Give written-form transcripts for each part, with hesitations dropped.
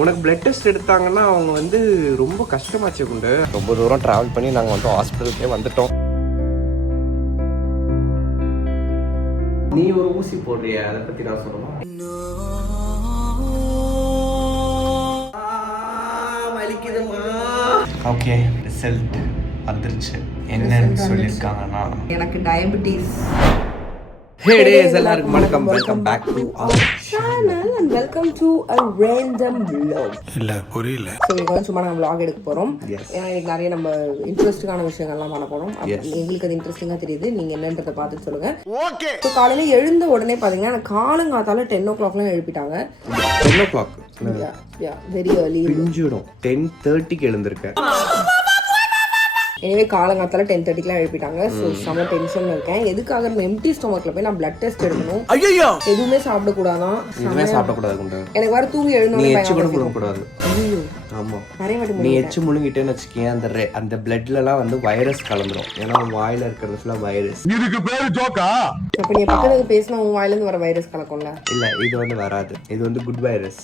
உனக்கு blood test எடுத்தாங்கன்னா அவங்க வந்து ரொம்ப கஷ்டமாச்சு குண்டு. ரொம்ப தூரம் டிராவல் பண்ணி நாங்கள் வந்து ஹாஸ்பிட்டலுக்கே வந்துட்டோம். நீ ஒரு ஊசி போடுறிய, அதை பத்தி நான் சொல்லணும். ஓகே, ரிசல்ட் வந்துருச்சு. என்னன்னு சொல்லியிருக்காங்கன்னா, எனக்கு டயபெட்டிஸ். Hey days, எல்லாருக்கும் வணக்கம். Welcome back to our channel and welcome to a random vlog. இல்ல புரியல. So we சும்மா நம்ம vlog எடுக்க போறோம். ஏன்னா இன்னைக்கு நிறைய நம்ம இன்ட்ரெஸ்டிங்கான விஷயங்கள்லாம் பண்ண போறோம். உங்களுக்கு அது இன்ட்ரெஸ்டிங்கா தெரியுது, நீங்க என்னன்றதை பார்த்து சொல்லுங்க. ஓகே. ஸோ காலையில எழுந்த உடனே பாத்தீங்கன்னா எனக்கு காலங்காத்தால 10 o'clockலாம் எழுப்பிட்டாங்க. 10 o'clock. Very early. பிஞ்சிடும். 10:30க்கு எழுந்திருக்கேன். எனவே காலங்காத்தால 10:30க்குலாம் எழுப்பிட்டாங்க. ஸோ செம டென்ஷன்ல இருக்கேன். எதுக்காக எம்டி ஸ்டொமக்ல போய் நான் பிளட் டெஸ்ட் எடுக்கணும். ஐயோ, எதுவுமே சாப்பிடக்கூடாதான். எதுவுமே சாப்பிடக்கூடாது குண்டு. எனக்கு வேற தூங்கி எழுந்தோடனே எச்சு கூட முழுங்கக்கூடாது. ஐயோ, ஆமா, நிறைய வாட்டி நீ எச்சு முழுங்கிட்டேன்னு வச்சுக்கேன், அந்த பிளட்லலாம் வந்து வைரஸ் கலந்துரும். ஏன்னா வாயில இருக்கிறது ஃபுல்லா வைரஸ். இதுக்கு பேரு ஜோக்கா? அப்ப நீ பக்கத்துல பேசினா உன் வாயில இருந்து வர வைரஸ் கலக்கும்ல? இல்ல, இது வந்து வராது. இது வந்து குட் வைரஸ்.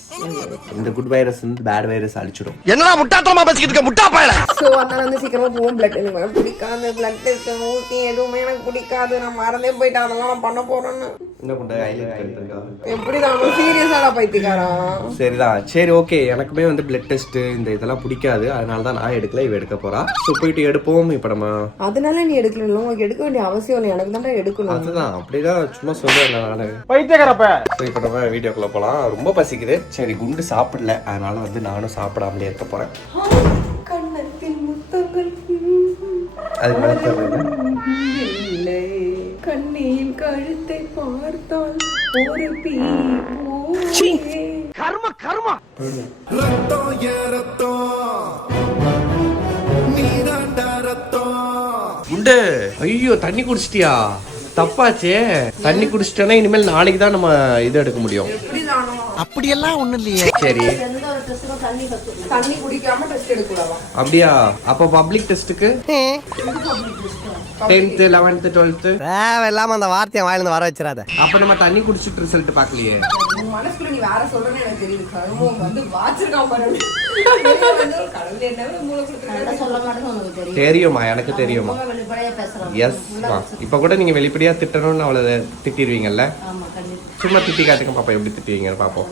இந்த குட் வைரஸ் வந்து பேட் வைரஸ் அழிச்சிடும். என்னடா முட்டாத்தனமா பேசிக்கிட்டு இருக்க, முட்டா பயல. சோ அதனால வந்து சீக்கிரமா போவோம். பிளட் எனக்கு பிடிக்காது, பிளட் டெஸ்ட் ஊசி எதுவுமே எனக்கு பிடிக்காது. நான் மறந்தே போயிட்டேன் அதெல்லாம் நான் பண்ண போறேன்னு. என்ன பண்ற, ஹைலைட் பண்ணிருக்கா? எப்படி தான் சீரியஸான பைத்தியக்காரா? சரிதான், சரி ஓகே. எனக்குமே வந்து பிளட் டெஸ்ட் இந்த இதெல்லாம் பிடிக்காது, அதனால தான் நான் எடுக்கல, இவ எடுக்க போறா. ஸோ போயிட்டு எடுப்போம். இப்போ நம்ம அதனால நீ எடுக்கல, உனக்கு எடுக்க வேண்டிய அவசியம் இல்லை, எனக்கு தான் எடுக்கணும். அதுதான், அப்படிதான் சும்மா சொல்லுவேன் நானு பைத்தியக்காரப்ப. ஸோ இப்போ நம்ம வீடியோக்குள்ள போகலாம். ரொம்ப பசிக்குது. சரி, குண்டு சாப்பிடல, அதனால வந்து நானும் சாப்பிடாமலே இருக்க போறேன். கண்ணத்தில் முத்தங்கள் அது மாதிரி இல்லை, கண்ணியின் கழுத்தை பார்த்தால் ஒரு பீ. கர்ம கர்மா. ரத்தம் ஏறத்தம் நீதாண்டா ரத்தம். குண்டு, ஐயோ தண்ணி குடிச்சிட்டியா? தப்பாச்சே. தண்ணி குடிச்சிட்டேன்னா இனிமேல் நாளைக்கு தான் நம்ம இது எடுக்க முடியும். அப்படியெல்லாம் ஒண்ணு இல்லையே. சரி, தண்ணி குடிக்காம டெஸ்ட் எடுக்கலாமா? அப்படியா? அப்ப பப்ளிக் டெஸ்ட்டுக்கு 10th 11th 12th தேவையில்லாம அந்த வார்த்தையை வாயிலிருந்து வர வச்சிடாத. அப்ப நம்ம தண்ணி குடிச்சிட்டு ரிசல்ட் பார்க்கலையே. மனசுக்குள்ள நீ வேற சொல்றேன்னு எனக்கு தெரியுது. கருமம் வந்து வாச்சிருக்கான் பாரு. கடவுளே, என்ன மூளை கொடுத்துருக்காங்க சொல்ல மாட்டேன்னு உனக்கு தெரியும். தெரியுமா? எனக்கு தெரியுமா? வெளிப்படையா பேசுறான். எஸ்மா. இப்ப கூட நீங்க வெளிப்படையா திட்டணும்னு அவளை திட்டிடுவீங்கல்ல? சும்மா திட்டி காட்டுங்க பாப்பா, எப்படி திட்டுவீங்க பாப்போம்.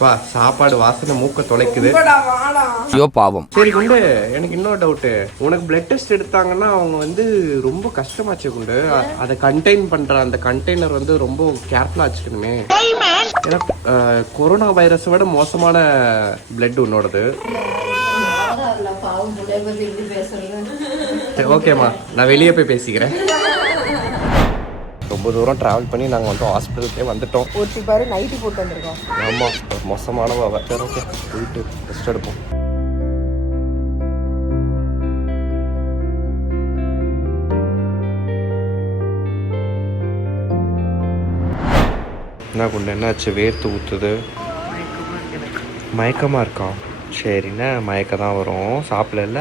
பா, சாப்பாடு வாசனை மூக்க தொலைக்குது. ஐயோ பாவம். சரி குண்டு, எனக்கு இன்னொரு டவுட். உனக்கு பிளட் டெஸ்ட் எடுத்தாங்கன்னா அவங்க வந்து ரொம்ப கஷ்டமாச்சு குண்டு. அதை கண்டெயின் பண்ற அந்த கண்டெய்னர் வந்து ரொம்ப கேர்ஃபுல்லா வச்சுக்கணுமே. ஏன்னா கொரோனா வைரஸை விட மோசமான பிளட் உன்னோடது. ஓகேம்மா, நான் வெளியே போய் பேசிக்கிறேன். ரொம்ப தூரம் டிராவல் பண்ணி நாங்கள் வந்து ஹாஸ்பிட்டலுக்கே வந்துட்டோம். ஒருத்தி பாரு நைட்டி போட்டு வந்திருக்கோம். ஆமாம், மோசமானவ. சரி ஓகே, போயிட்டு ரெஸ்ட் எடுப்போம். என்ன குண்டு, என்னாச்சு? வேர்த்து ஊற்றுது, மயக்கமாக இருக்கா? சரிண்ணா, மயக்கம் தான் வரும். சாப்பிடல,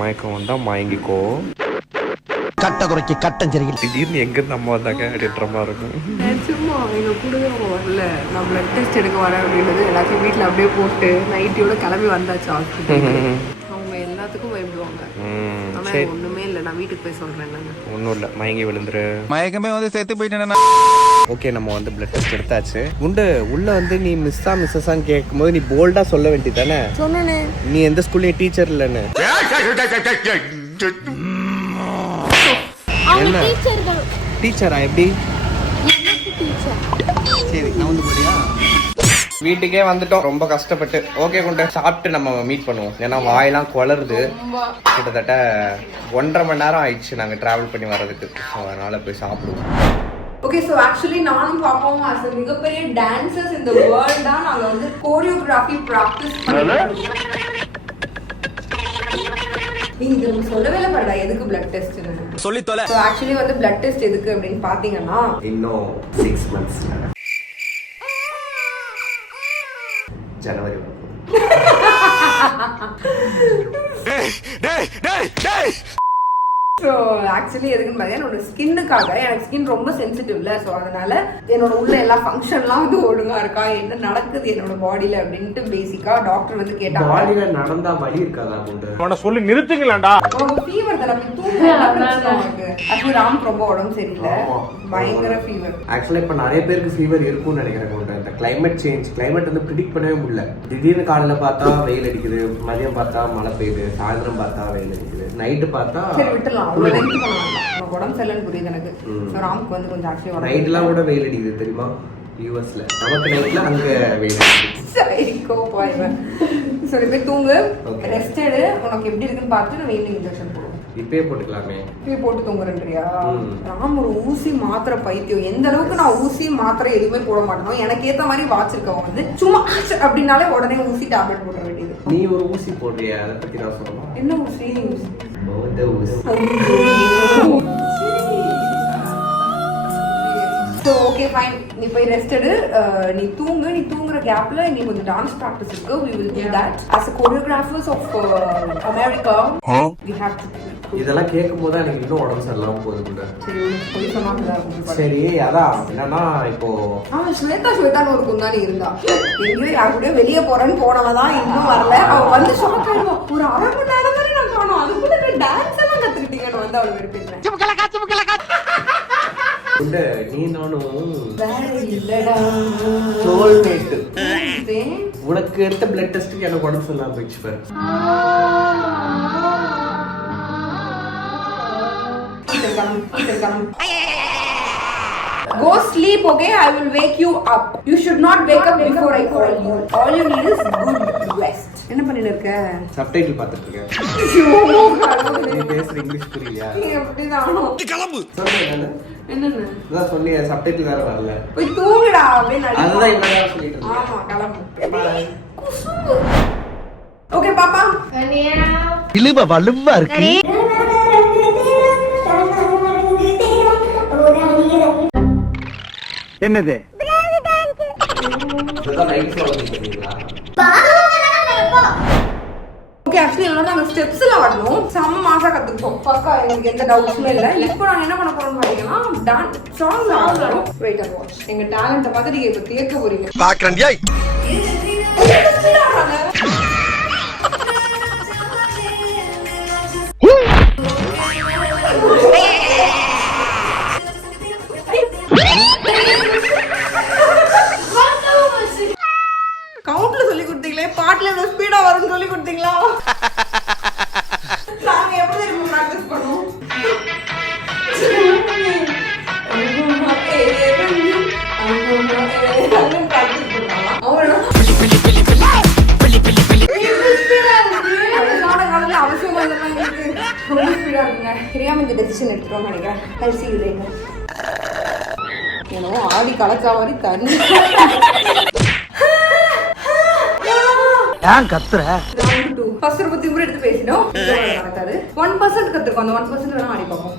மயக்கம் வந்தால் மயங்கிக்கோ. கட்ட குறைக்கு கட்டம் சரியில். திடீர்னு எங்கேருந்து அம்மா வந்தாங்க அப்படின்ற மாதிரி இருக்கும். சும்மா எங்க கூடவே அவங்க வரல, நான் பிளட் டெஸ்ட் எடுக்க வரேன் அப்படின்றது எல்லாத்தையும் வீட்டில் அப்படியே போட்டு நைட்டியோட கிளம்பி வந்தாச்சு ஹாஸ்பிட்டல். அவங்க எல்லாத்துக்கும் பயப்படுவாங்க. ஆனா ஒண்ணுமே இல்லை, நான் வீட்டுக்கு போய் சொல்றேன். ஒன்றும் இல்லை, மயங்கி விழுந்துரு. மயக்கமே வந்து சேர்த்து போயிட்டேன். ஓகே, நம்ம வந்து பிளட் டெஸ்ட் எடுத்தாச்சு. குண்டு, உள்ள வந்து நீ மிஸ்ஸான்னு கேட்கும்போது நீ போல்டா சொல்ல வேண்டியது தானே? சொன்னனே, நீ எந்த ஸ்கூல்லையும் டீச்சர் இல்லைன்னு. என்ன டீச்சரா? எப்படி? சரி, நான் வந்து போறியா? வீட்டுக்கே வந்துட்டோம் ரொம்ப கஷ்டப்பட்டு. ஓகே குண்டு, சாப்பிட்டு நம்ம மீட் பண்ணுவோம். ஏன்னா வாயெல்லாம் குளருது. கிட்டத்தட்ட 1.5 மணி நேரம் ஆயிடுச்சு நாங்கள் டிராவல் பண்ணி வர்றதுக்கு. அதனால போய் சாப்பிடுவோம். ஓகே, ஸோ ஆக்சுவலி நானும் பாப்பாவும் as a மிகப்பெரிய டான்சர்ஸ் இந்த வேர்ல்ட் தான் நாங்கள் வந்து கோரியோகிராஃபி ப்ராக்டிஸ் பண்ணிட்டு. நீங்க இது சொல்லவே இல்லை பாருடா, எதுக்கு பிளட் டெஸ்ட்னு சொல்லி தொலை. ஸோ ஆக்சுவலி வந்து பிளட் டெஸ்ட் எதுக்கு அப்படின்னு பார்த்தீங்கன்னா, இன்னும் 6 months ஜனவரி ஸோ ஆக்சுவலி எதுக்குன்னு பார்த்தீங்கன்னா என்னோட ஸ்கின்னுக்காக, எனக்கு ஸ்கின் ரொம்ப சென்சிட்டிவ்ல, ஸோ அதனால என்னோட உள்ள எல்லா ஃபங்க்ஷன்லாம் வந்து ஒழுங்கா இருக்கா, என்ன நடக்குது என்னோட பாடியில அப்படின்ட்டு பேசிக்கா டாக்டர் வந்து கேட்டாங்க. பாடியில நடந்தா வலி இருக்காதா குண்டு? சொல்லி நிறுத்துங்களேன்டா. உனக்கு ஃபீவர் தானே, அப்படி தூங்க உனக்கு. ஆக்சுவலி ராம் ரொம்ப உடம்பு சரியில்லை, பயங்கர ஃபீவர். ஆக்சுவலா இப்ப நிறைய பேருக்கு ஃபீவர் இருக்கும்னு நினைக்கிறேன் குண்டு. இந்த கிளைமேட் சேஞ்ச், கிளைமேட் வந்து ப்ரிடிக்ட் பண்ணவே முடியல. திடீர்னு காலையில பார்த்தா வெயில் அடிக்குது, மதியம் பார்த்தா மழை பெய்யுது, சாயந்தரம் பார்த்தா வெயில் அடிக்குது, நைட்டு பார்த்தா சரி விட்டுலாம், அவ்வளோ லென்த் பண்ணுவாங்க. உனக்கு உடம்பு சரியில்லைன்னு புரியுது எனக்கு. ஸோ ராமுக்கு வந்து கொஞ்சம் ஆக்சுவலி நைட்லாம் கூட வெயில் அடிக்குது தெரியுமா யூஎஸ்ல. நமக்கு நைட்ல அங்க வெயில் அடிக்குது. சரிக்கோ போயிடுவேன். சரி போய் தூங்கு, ரெஸ்ட் எடு. உனக்கு எப்படி இருக்குன்னு பார்த்து நம்ம ஈவினிங் இன்ஜெக்ஷன் போடுவோம். இப்பயே போட்டுக்கலாமே. இப்பயே போட்டு தூங்குறேன்றியா? ராம் ஒரு ஊசி மாத்திரை பைத்தியம். எந்த அளவுக்கு நான் ஊசி மாத்திரை எதுவுமே போட மாட்டேனோ, எனக்கு ஏத்த மாதிரி வாச்சிருக்கவங்க வந்து சும்மா அப்படின்னாலே உடனே ஊசி டேப்லெட் போட வேண்டியது. நீ ஒரு ஊசி போடுறியா? அதை பத்தி நான் சொல்லலாம். என்ன ஊசி? ஸோ ஓகே ஃபைன், நீ போய் ரெஸ்ட் எடு, நீ தூங்கு. நீ தூங்குற கேப்ல நீ கொஞ்சம் டான்ஸ் ப்ராக்டிஸ் இருக்கு. we will do that as a choreographers of America. we have to. இதெல்லாம் கேட்கும் போது எனக்கு இன்னும் உடம்பு சரியில்லாம போகுது. சரி போய் சொன்னா சரி, அதான் என்னன்னா இப்போ ஸ்வேதான்னு ஒரு குந்தாணி இருந்தா, எங்கேயோ யார் கூட வெளியே போறேன்னு போனவதான் இன்னும் வரல. அவ வந்து ஷாக் ஆயிடுவா, ஒரு அரை மணி நேரம் தானே நான் காணோம், அதுக்குள்ள டான்ஸ் எல்லாம் கத்துக்கிட்டீங்கன்னு வந்து அவள் வெறுப்பேன். நீ நானும் இல்லடா சோல்மேட். உனக்கு எடுத்த பிளட் டெஸ்ட்டுக்கு எனக்கு உடம்பு சரியில்லாம போயிடுச்சு பாரு. Go sleep, okay? I will wake you up. You should not wake up before I call you. All you need is good rest. என்ன பண்ணிட்டு இருக்க? சப்டைட்டில் பார்த்துட்டு இருக்கேன். நீ பேசுற இங்கிலீஷ் புரியலையா? நீ எப்படிதானோ கிளம்பு. என்னன்னு என்னன்னு சொன்னியே, சப்டைட்டில் வேற வரல. போய் தூங்குடா அப்படின்னு. அதுதான் இவ்வளவு சொல்லிட்டு இருக்கேன். ஆமா கிளம்பு. ஓகே பாப்பா. இழுவ வலுவா இருக்கு. என்னது? இதுதான் நைட் ஷோ பண்ணிட்டீங்களா? ஓகே ஆக்சுவலி எல்லாம் நாங்கள் ஸ்டெப்ஸில் ஆடணும், செம்ம மாசா கற்றுப்போம். பக்கா எனக்கு எந்த டவுட்ஸுமே இல்லை. இப்போ நாங்கள் என்ன பண்ண போறோம்னு பார்த்தீங்கன்னா டான்ஸ் சாங்ஸ் ஆடணும். Wait and watch. எங்கள் டேலண்ட்டை பார்த்து நீங்கள் இப்போ தேக்க போறீங்க. பாக்குறேன்டியா? கவுண்ட்ல சொல்லி கொடுத்தீங்களே, பாட்டுல எவ்வளவு ஸ்பீடா வரும்னு சொல்லி கொடுத்தீங்களா? நாங்க எப்படி தெரியுமா பிராக்டிஸ் பண்ணுவோம்? அவசியமா ரொம்ப ஸ்பீடா இருக்குங்க. தெரியாம இந்த டெசிஷன் எடுத்துட்டோம்னு நினைக்கிறேன். ஹெல்சி இல்லைங்க ஏன்னோ ஆடி கலச்சா மாதிரி தண்ணி. ஏன் கத்துற? ஃபர்ஸ்ட் ரொம்ப திமிரு எடுத்து பேசினோம், நடக்காது. 1% கத்துருக்கோம், அந்த 1% வேணா ஆடி பார்ப்போம்.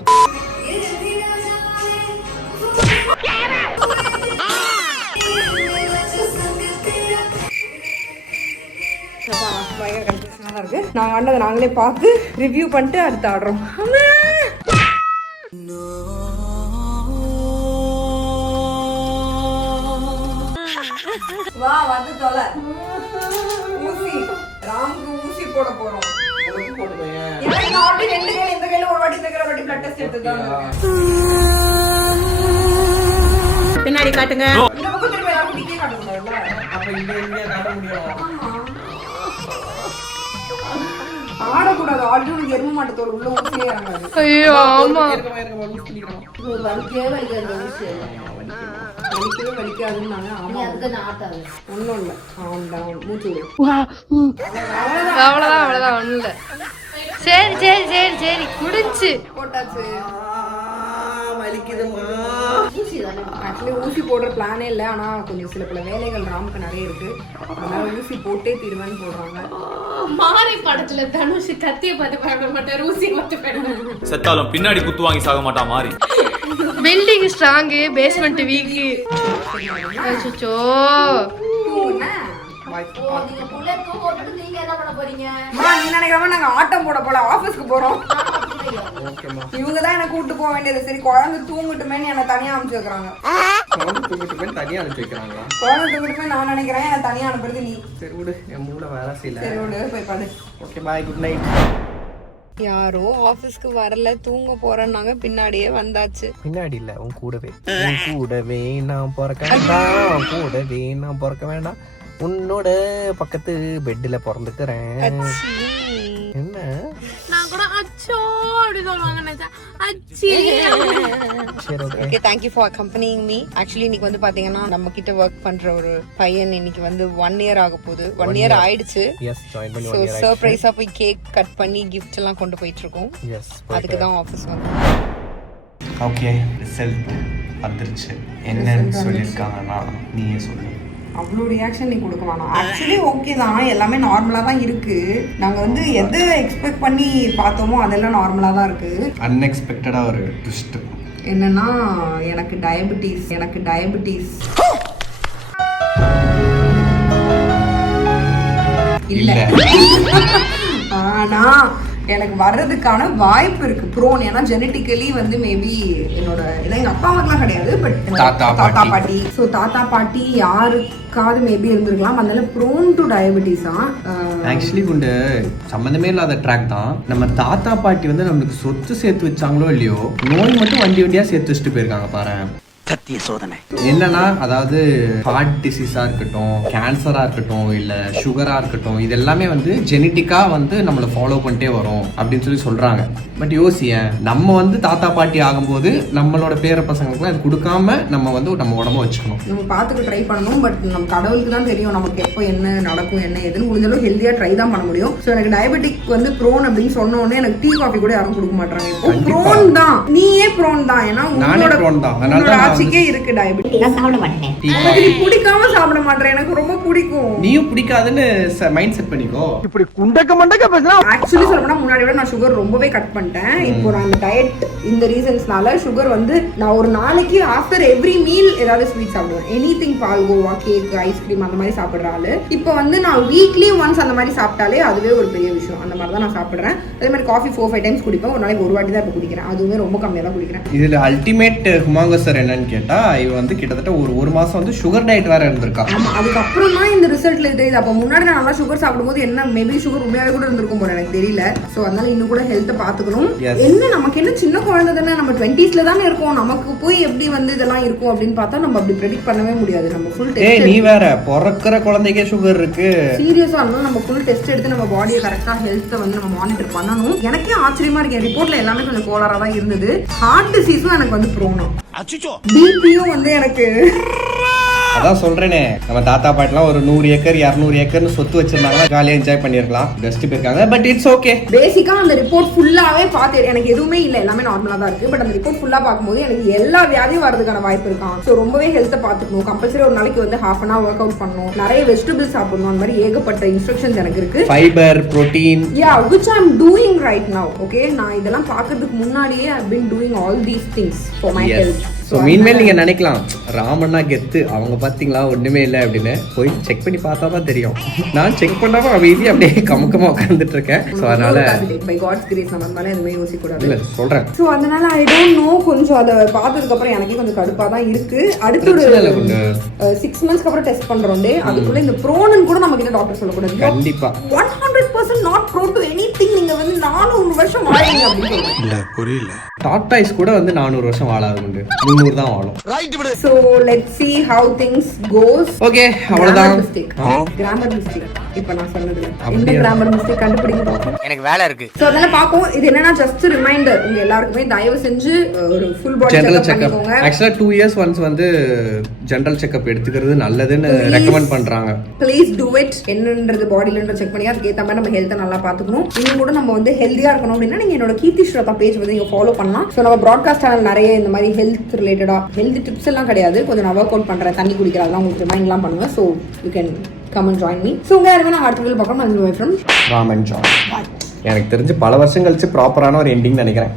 பயங்கர கன்ஃபியூஷனா தான் இருக்கு. நாங்க ஆண்டதை நாங்களே பார்த்து ரிவ்யூ பண்ணிட்டு அடுத்து ஆடுறோம். வா வந்து தொலை. ஊசி ராமுக்கு ஊசி போட போறோம். எனக்கு நான் ஆல்ரெடி 2 கையில இந்த கையில ஒரு வாட்டி இந்த வாட்டி பிளட் டெஸ்ட் எடுத்துதான். பின்னாடி காட்டுங்க. இந்த பக்கம் திரும்ப எல்லாரும் டிக்கே காட்டுங்க. அப்ப இங்க காட்ட முடியும். ஆடக்கூடாது. ஆல்ரெடி எரும மாட்டத்தோட உள்ள ஊசியே இறங்காது. ஐயோ ஆமா. வலிக்கவே வலிக்காதுன்னாங்க. ஒன்றும் இல்லை. மூச்சு அவ்வளோதான் ஒன்றும் இல்லை. சரி சரி சரி சரி முடிஞ்சு போட்டாச்சு. ஆக்சுவலி ஊசி போடுற பிளானே இல்லை, ஆனால் கொஞ்சம் சில பல வேலைகள் ராமுக்கு நிறைய இருக்கு, அதனால ஊசி போட்டே தீர்வேன்னு போடுறாங்க. மாரி படத்துல தனுஷ் கத்திய பார்த்து பயப்பட மாட்டார், ஊசியை பார்த்து பயப்பட. செத்தாலும் பின்னாடி குத்து வாங்கி சாக மாட்டான் மாறி. Building strong, basement week. அச்சோ நீ நினைக்காம நாங்க ஆட்டம் போட போல ஆபீஸ்க்கு போறோம். ஓகேம்மா. இவங்க தான் என்ன கூட்டு போக வேண்டியது. சரி குழந்தை தூங்கட்டுமேன்னு என்ன தனியா அனுப்பிச்சு வைக்கிறாங்க. குழந்தை தூக்கிட்டு தனியா அனுப்பி வைக்கிறாங்களா? குழந்தை தூங்கட்டுமே நான் நினைக்கிறேன், என்ன தனியா அனுப்புறது நீ. சரி விடு, என் மூளை வேலை செய்யல. சரி விடு, போய் பாடு. Okay bye, good night. யாரோ ஆபீஸ்க்கு வரல, தூங்க போறேன்னாங்க, பின்னாடியே வந்தாச்சு. பின்னாடி இல்ல, உன் கூடவே. உன் கூடவே நான் பிறக்க வேண்டாம், கூடவே நான் பிறக்க வேண்டாம், உன்னோட பக்கத்து பெட்ல பிறந்துக்கிறேன். என்ன நான் கூட அச்சோ அப்படி சொல்லுவாங்க நினைச்சேன். அச்சி. சரி okay. Okay, thank you for accompanying me. Actually இன்னைக்கு வந்து பாத்தீங்கன்னா நம்ம கிட்ட ஒர்க் பண்ற ஒரு பையன் இன்னைக்கு வந்து 1 year ஆக போகுது. 1 year ஆயிடுச்சு. எஸ், ஜாயின் பண்ணி ஸோ 1 year சர்ப்ரைஸா போய் கேக் கட் பண்ணி கிஃப்ட் எல்லாம் கொண்டு போயிட்டு இருக்கோம். எஸ். அதுக்கு தான் ஆஃபீஸ் வந்து. ஓகே, ரிசல்ட் வந்துருச்சு. என்னன்னு சொல்லியிருக்காங்கன்னா நீயே சொல்லு. அவ்வளோ ரியாக்ஷன் நீ கொடுக்க வேணாம். ஆக்சுவலி ஓகே தான், எல்லாமே நார்மலாக தான் இருக்கு. நாங்கள் வந்து எதை எக்ஸ்பெக்ட் பண்ணி பார்த்தோமோ அதெல்லாம் நார்மலாக தான் இருக்கு. அன்எக்ஸ்பெக்டடாக ஒரு ட்விஸ்ட் என்னன்னா எனக்கு டயபெட்டிஸ் இல்லை. ஆனா எனக்கு வர்றதுக்கான வாய்ப்பு இருக்கு ப்ரோன். ஏன்னா ஜெனட்டிக்கலி வந்து மேபி என்னோட இதான் எங்க அப்பா அம்மாக்கெல்லாம் கிடையாது, பட் தாத்தா பாட்டி. ஸோ தாத்தா பாட்டி யாருக்காவது மேபி இருந்திருக்கலாம். அதனால ப்ரோன் டு டயபெட்டிஸா. ஆக்சுவலி குண்டு சம்மந்தமே இல்லாத ட்ராக் தான். நம்ம தாத்தா பாட்டி வந்து நம்மளுக்கு சொத்து சேர்த்து வச்சாங்களோ இல்லையோ, நோய் மட்டும் வண்டி வண்டியா சேர்த்து வச்சுட்டு போயிருக்காங்க பாரு. சத்திய சோதனை என்னன்னா, அதாவது ஹார்ட் டிசீஸா இருக்கட்டும், கேன்சரா இருக்கட்டும், இல்ல சுகரா இருக்கட்டும், இது எல்லாமே வந்து ஜெனட்டிக்கா வந்து நம்மளை ஃபாலோ பண்ணிட்டே வரும் அப்படின்னு சொல்லி சொல்றாங்க. பட் யோசிய, நம்ம வந்து தாத்தா பாட்டி ஆகும்போது நம்மளோட பேர பசங்களுக்குலாம் இது கொடுக்காம நம்ம வந்து நம்ம உடம்ப வச்சுக்கணும். நம்ம பார்த்துக்க ட்ரை பண்ணணும். பட் நம்ம கடவுளுக்கு தான் தெரியும் நமக்கு எப்போ என்ன நடக்கும், என்ன எதுன்னு. முடிஞ்சளவு ஹெல்த்தியா ட்ரை தான் பண்ண முடியும். ஸோ எனக்கு டயபெட்டிக் வந்து ப்ரோன் அப்படின்னு சொன்ன உடனே எனக்கு டீ காஃபி கூட யாரும் கொடுக்க மாட்டாங்க. இப்போ ப்ரோன் தான், நீயே ப்ரோன் தான். ஏன்னா உங்களோட ஆட்சிக்கே இருக்கு டயபெட்டிஸ். நான் சாப்பிட மாட்டேன். நீ பிடிக்காம சாப்பிட மாட்டேன், எனக்கு ரொம்ப பிடிக்கும். நீயும் பிடிக்காதுன்னு மைண்ட் செட் பண்ணிக்கோ. இப்படி குண்டக்க பேசினா ஆக்சுவலி சொல்லப்போனா முன்னாடி விட நான் சுகர் ரொம்பவே கட் பண்ணிட்டேன். இப்போ நான் இந்த டயட் இந்த ரீசன்ஸ்னால சுகர் வந்து நான் ஒரு நாளைக்கு ஆஃப்டர் எவ்ரி மீல் ஏதாவது ஸ்வீட் சாப்பிடுவேன். எனிதிங், பால்கோவா, கேக், ஐஸ்கிரீம் அந்த மாதிரி சாப்பிடுற ஆளு. இப்போ வந்து நான் வீக்லி ஒன்ஸ் அந்த மாதிரி சாப்பிட்டாலே அதுவே ஒரு பெரிய விஷயம். அந்த மாதிரி தான் நான் சாப்பிடுறேன். அதே மாதிரி காஃபி 4-5 டைம்ஸ் குடிப்பேன். ஒரு நாளைக்கு ஒரு வாட்டி தான் இப்போ குடிக்கிறேன். அதுவுமே ரொம்ப கம்மியாக தான் குடிக்கிறேன். இதுல அல்டிமேட் ஹுமாங்கசர் என்னன்னு கேட்டா, இவ வந்து கிட்டத்தட்ட ஒரு மாசம் வந்து சுகர் டயட் வேற இருந்திருக்கா. ஆமா, அதுக்கப்புறம் தான் இந்த ரிசல்ட்ல தெரியுது. அப்போ முன்னாடி நான் நல்லா சுகர் சாப்பிடும்போது என்ன மேபி சுகர் உண்மையாவே கூட இருந்திருக்கும் போல, எனக்கு தெரியல. சோ அதனால இன்னும் கூட ஹெல்த்தை பாத்துக்கணும். என்ன நமக்கு என்ன சின்ன குழந்தை தானே, நம்ம 20s தானே இருக்கோம். நமக்கு போய் எப்படி வந்து இதெல்லாம் இருக்கும் அப்படின்னு பார்த்தா நம்ம அப்படி ப்ரெடிக்ட் பண்ணவே முடியாது. நம்ம ஃபுல் டெஸ்ட், நீ வேற பிறக்கிற குழந்தைக்கே சுகர் இருக்கு. சீரியஸா இருந்தாலும் நம்ம ஃபுல் டெஸ்ட் எடுத்து நம்ம பாடியை கரெக்டா ஹெல்த்தை வந்து நம்ம மானிட்டர் பண்ணணும். எனக்கே ஆச்சரியமா இருக்கு, ரிப்போர்ட்ல எல்லாமே கொஞ்சம் கோளாரா தான் இருந்தது. ஹார்ட் டிசீஸும் எனக்கு வந்து ப்ரோனும், பிபியும் வந்து எனக்கு. அதான் சொல்றேனே, நம்ம தாத்தா பாட்டிலாம் ஒரு 100 ஏக்கர் 200 ஏக்கர்னு சொத்து வச்சிருந்தாங்கன்னா ஜாலியா என்ஜாய் பண்ணிருக்கலாம். பெஸ்ட் போயிருக்காங்க. But it's okay. பேசிக்கா அந்த ரிப்போர்ட் ஃபுல்லாவே பார்த்து எனக்கு எதுவுமே இல்லை, எல்லாமே நார்மலா தான் இருக்கு. பட் அந்த ரிப்போர்ட் ஃபுல்லா பார்க்கும்போது எனக்கு எல்லா வியாதியும் வரதுக்கான வாய்ப்பு இருக்கான். ஸோ ரொம்பவே ஹெல்த்தை பார்த்துக்கணும். கம்பல்சரி ஒரு நாளைக்கு வந்து ½ an hour ஒர்க் அவுட் பண்ணணும், நிறைய வெஜிடபிள்ஸ் சாப்பிடணும். அந்த மாதிரி ஏகப்பட்ட இன்ஸ்ட்ரக்ஷன்ஸ் எனக்கு இருக்கு. Fibre, protein, which I'm doing right now. Okay, நான் இதெல்லாம் பார்க்கிறதுக்கு முன்னாடியே I've been doing all these things for my health. So மீன்மேல் நீங்கள் நினைக்கலாம் ராமண்ணா கெத்து, அவங்க பார்த்தீங்களா ஒன்றுமே இல்லை அப்படின்னு. போய் செக் பண்ணி பார்த்தா தான் தெரியும். நான் செக் பண்ணாமல் அமைதியாக அப்படியே கமுக்கமாக உட்காந்துட்டு இருக்கேன். ஸோ அதனால பை காட்ஸ் கிரேஸ் நம்ம அதனால எதுவுமே யோசிக்க கூடாது. இல்லை சொல்கிறேன். ஸோ அதனால ஐ டோன்ட் நோ, கொஞ்சம் அதை பார்த்ததுக்கப்புறம் எனக்கே கொஞ்சம் கடுப்பாக தான் இருக்கு. அடுத்து ஒரு 6 monthsக்கு அப்புறம் டெஸ்ட் பண்ணுறோம். அதுக்குள்ள இந்த ப்ரோன்னு கூட நம்ம கிட்ட டாக்டர் சொல்லக்கூடாது. கண்டிப்பா 100% நாட் ப்ரோ டு எனிதிங். நீங்க வந்து 400 வருஷம் வாழீங்க அப்படின்னு சொல்லுவாங்க. புரியல. டாட்டாய்ஸ் கூட வந்து 400 வருஷம் வாழாது உண்டு, 300 தான் வாழும். So let's see how things goes. Okay, அவ்வளவுதான். கிராமர் மிஸ்டேக் இப்போ நான் சொன்னதுல இந்த கிராமர் மிஸ்டேக் கண்டுபிடிங்க பாப்போம். எனக்கு வேலை இருக்கு. சோ அதனால பாப்போம். இது என்னன்னா ஜஸ்ட் ரிமைண்டர், உங்க எல்லாருக்குமே தயவு செஞ்சு ஒரு full body general checkup checkup. பண்ணிக்கோங்க. ஆக்சுவலா 2 years once வந்து ஜெனரல் செக்அப் எடுத்துக்கிறது நல்லதுன்னு ரெக்கமெண்ட் பண்றாங்க. Please to it. என்னன்றது பாடிலன்ற செக் பண்ணி அதுக்கு ஏத்த மாதிரி நம்ம ஹெல்த்தை நல்லா பாத்துக்கணும். இன்னும் கூட நம்ம வந்து ஹெல்தியா இருக்கணும் அப்படின்னா நீங்க என்னோட கீர்த்தி ஸ்ரோதா பேஜ் வந்து நீங்க ஃபாலோ பண்ணலாம். சோ நம்ம ப்ராட்காஸ்ட் சேனல் நிறைய இந்த மாதிரி ஹெல்த் ரிலேட்டடா ஹெல்த் டிப்ஸ் எல்லாம் கிடையாது, கொஞ்சம் நான் ஒர்க் அவுட் பண்றேன், தண்ணி குடிக்கிறதெல்லாம் உங்களுக்கு ரிமைண்ட்லாம் பண்ணுவேன். So you can come and join me. So உங்க யாருமே நான் அடுத்த வீடியோ பார்க்கணும். From Raman John. எனக்கு தெரிஞ்சு பல வருஷம் கழிச்சு ப்ராப்பரான ஒரு எண்டிங் நினைக்கிறேன்.